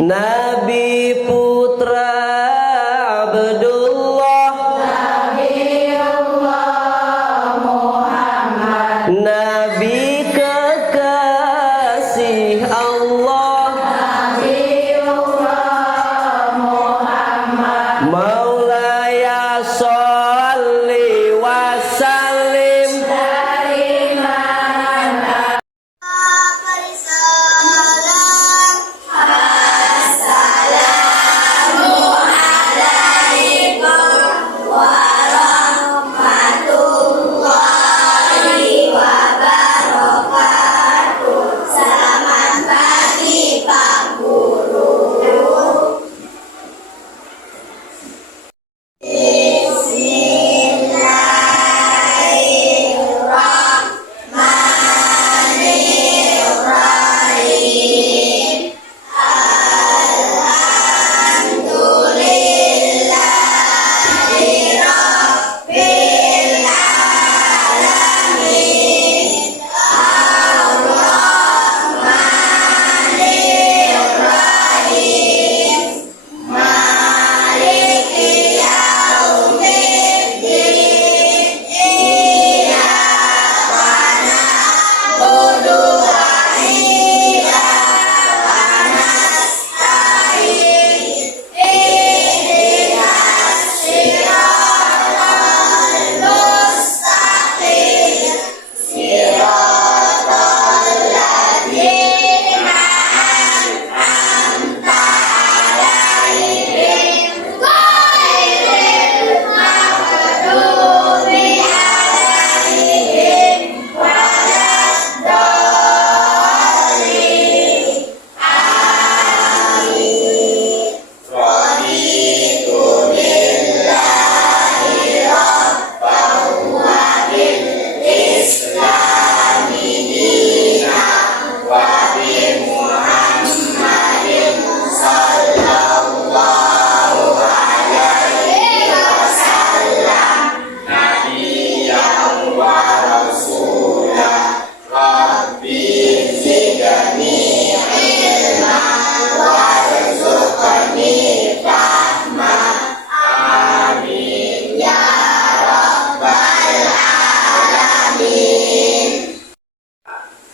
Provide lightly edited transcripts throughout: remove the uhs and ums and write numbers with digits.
Nabi putra Abdullah, Nabiullah Muhammad, Nabi kekasih Allah, Nabiullah Muhammad, Maulaya sholli wa sallim daiman.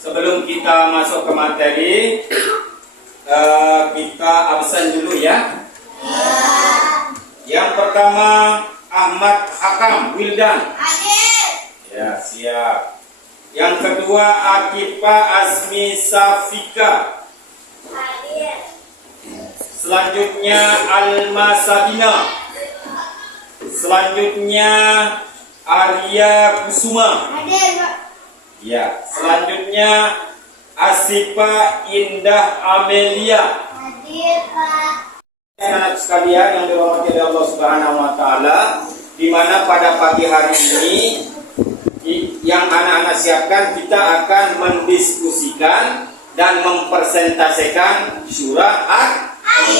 Sebelum kita masuk ke materi, kita absen dulu ya. Yang pertama Ahmad Hakam Wildan. Ya, siap. Yang kedua Akifa Azmi Safika. Selanjutnya Alma Sabina. Selanjutnya Arya Kusuma. Ya, selanjutnya Asifa Indah Amelia. Anak sekalian yang dirahmati oleh Allah Subhanahu wa taala, di mana pada pagi hari ini yang anak-anak siapkan, kita akan mendiskusikan dan mempresentasikan surah Al-Ain.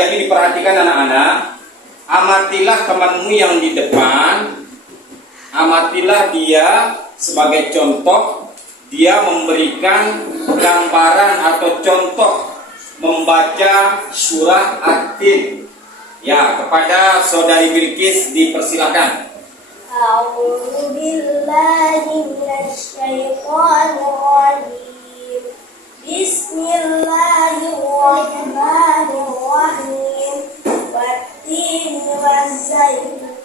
Jadi diperhatikan anak-anak, amatilah temanmu yang di depan, amatilah dia sebagai contoh, dia memberikan gambaran atau contoh membaca surah At-Tin. Ya, kepada saudari Bilqis dipersilakan. A'udzu billahi minasy syaithanir rajim. Bismillahirrahmanirrahim. Wat-tini waz-zaitun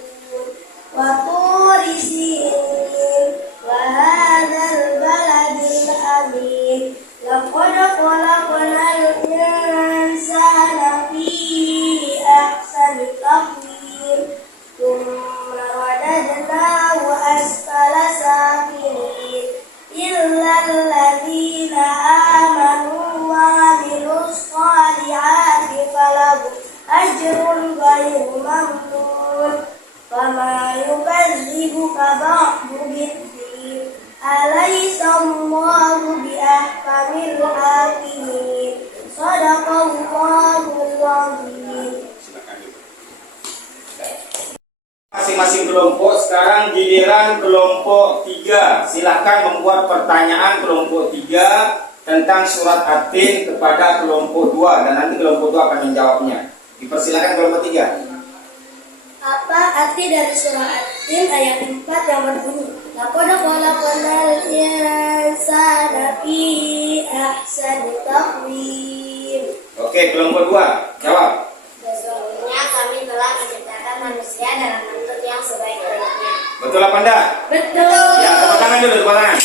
wa turi sinin wa hadzal baladil amin. Laqad khalaqnal insana fi ahsani taqwim. Tsumma radadnahu asfala safilin. Illal ladzina amanu wa 'amilus shalihati falahum ajrun ghairu mamnun. Fama yukadzibuka ba'du biddin. Alaysa Allahu biahkamil hakimin. Shadaqallahul azim. masing-masing kelompok. Sekarang giliran kelompok 3. Silahkan membuat pertanyaan kelompok 3 tentang surat At-Tin kepada kelompok 2 dan nanti kelompok 2 akan menjawabnya. Dipersilakan kelompok 3. Apa arti dari surah At-Tin ayat 4 yang berbunyi Laqad khalaqnal insana fi ahsani taqwim. Oke, kelompok 2 jawab. Sesungguhnya kami telah menciptakan manusia dalam bentuk yang sebaik-baiknya. Betul apa enggak? Betul. Ya, tepuk tangan dulu, tepuk tangan.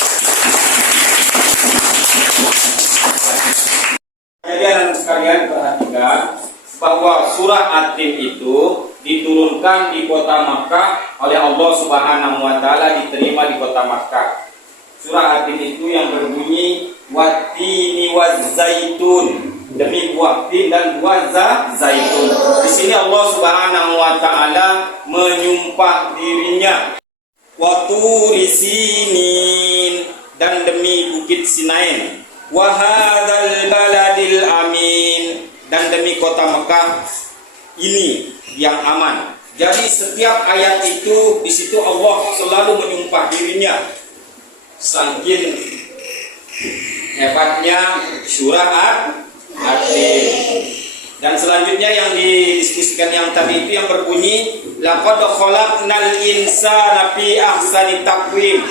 Jadi anak sekalian perhatikan bahwa surah At-Tin itu diturunkan di kota Makkah oleh Allah Subhanahu wa taala, diterima di kota Makkah. Surah At-Tin itu yang berbunyi Wattini wazzaitun, demi buah tin dan buah zaitun. Di sini Allah Subhanahu wa taala menyumpah dirinya. Wa turi sinin, dan demi bukit Sinain. Wa hadzal baladil amin, dan demi kota Mekah ini yang aman. Jadi setiap ayat itu di situ Allah selalu menyumpah dirinya. Saking hebatnya surah At-Tin. Dan selanjutnya yang didiskusikan yang tadi itu yang berbunyi laqad khalaqnal insana fi ahsani taqwim.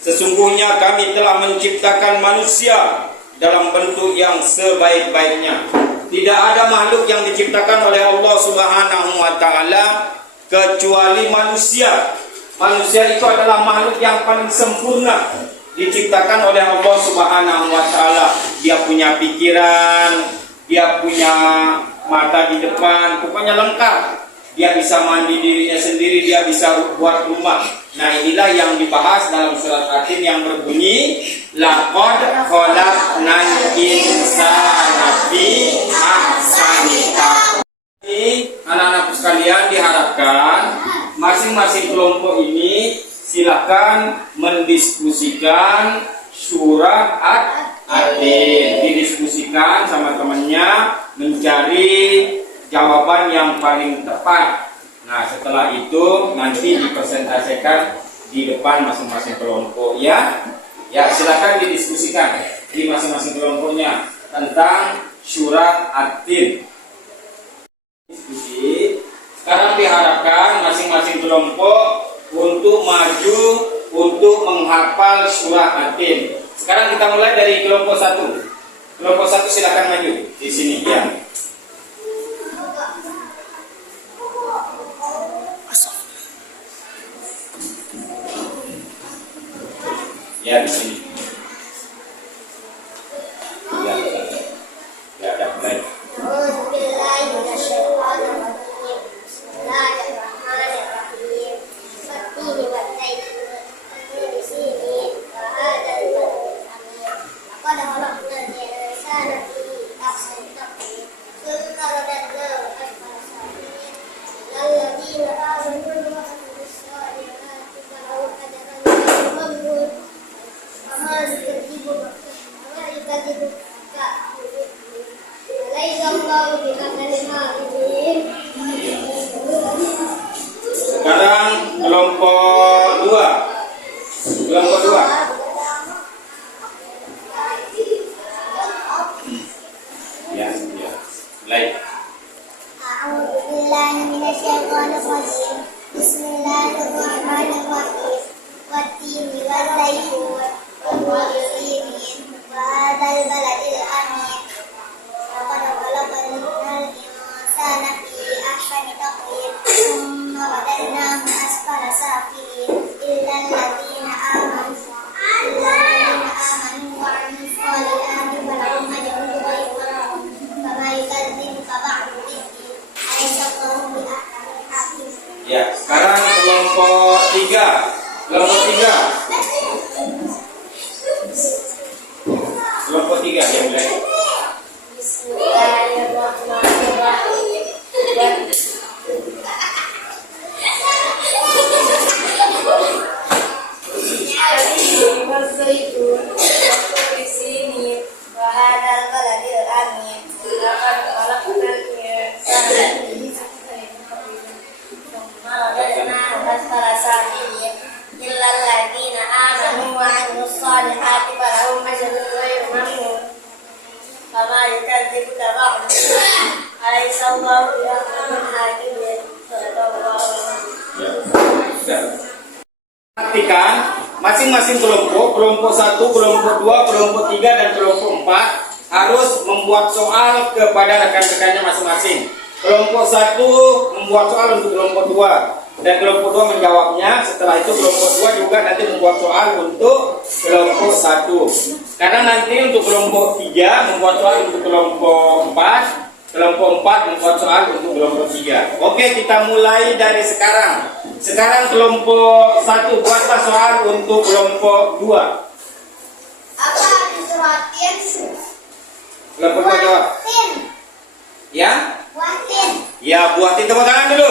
Sesungguhnya kami telah menciptakan manusia dalam bentuk yang sebaik-baiknya. Tidak ada makhluk yang diciptakan oleh Allah Subhanahu wa taala kecuali manusia. Manusia itu adalah makhluk yang paling sempurna diciptakan oleh Allah Subhanahu wa taala. Dia punya pikiran, dia punya mata di depan, pokoknya lengkap. Dia bisa mandi dirinya sendiri, dia bisa buat rumah. Nah, inilah yang dibahas dalam surat At-Tin yang berbunyi laqad khalaqnal insana fi ahsani taqwim. Anak-anakku sekalian, diharapkan masing-masing kelompok ini silakan mendiskusikan surah At-Tin, didiskusikan sama temannya, mencari jawaban yang paling tepat. Nah, setelah itu nanti dipresentasikan di depan masing-masing kelompok ya. Ya, silakan didiskusikan di masing-masing kelompoknya tentang surah At-Tin. Diskusi. Sekarang diharapkan masing-masing kelompok untuk maju untuk menghafal surah At-Tin. Sekarang kita mulai dari kelompok 1. Kelompok 1 silakan maju di sini ya. Ya, di sini. Ya, ya, ya, baik. Sekarang kelompok 2. Kelompok 2. Ya, ya. Mulai. A'udzubillahiminasyaitonirrajim. Bismillahirrahmanirrahim. Wattini wazzaitun wa sinin wa hadzal baladil amin. Laqad khalaqnal insana fi ahsani taqwim. Thumma radadnahu asfala safilin illa alladziina aamanu wa 'amilus shalihati falahum ajrun ghairu mamnun. Fama yukadzibuka ba'du biddin. Alaysa Allahu biahkamil hakim. Ya, sekarang kelompok 3. Kelompok 3. Kelompok 3 yang mulai. Bismillahirrahmanirrahim. masing-masing kelompok 1, kelompok 2, kelompok 3, dan kelompok 4 harus membuat soal kepada rekan-rekannya masing-masing. Kelompok 1 membuat soal untuk kelompok 2 dan kelompok 2 menjawabnya. Setelah itu kelompok 2 juga nanti membuat soal untuk kelompok 1. Karena nanti untuk kelompok 3 membuat soal untuk kelompok 4, kelompok 4 membuat soal untuk kelompok 3. Oke, kita mulai dari sekarang. Sekarang kelompok 1 buatlah soal untuk kelompok 2. Apa disuratin? Kelompok 2 jawab. Buatin. Ya? Buatin. Ya, buatin, tepuk tangan dulu.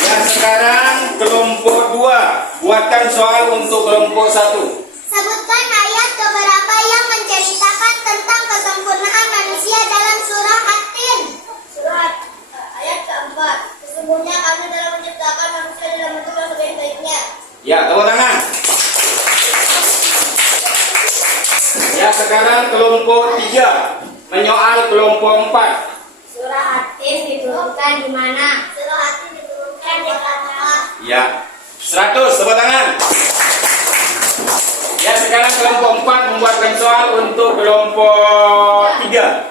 Ya, sekarang kelompok 2 buatkan soal untuk kelompok 1. Sebutkan ayat beberapa yang menceritakan tentang kesempurnaan manusia dalam surah At-Tin. Surah ayat keempat. Sesungguhnya kami telah menciptakan manusia dalam bentuk yang sebaik-baiknya. Ya, tepuk tangan. Ya, sekarang kelompok 3 menyoal kelompok 4. Surah At-Tin diturunkan di mana? Surah At-Tin diturunkan di Mekah. Ya, 100, tepuk tangan. Ya, sekarang kelompok 4 membuatkan soal untuk kelompok 3.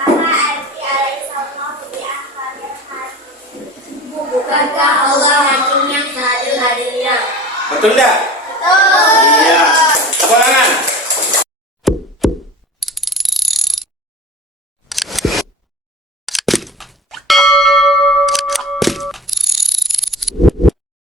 Apa arti alaihissalam di akhir hakim? Bukankah Allah hakim yang seadil-adilnya? Betul enggak?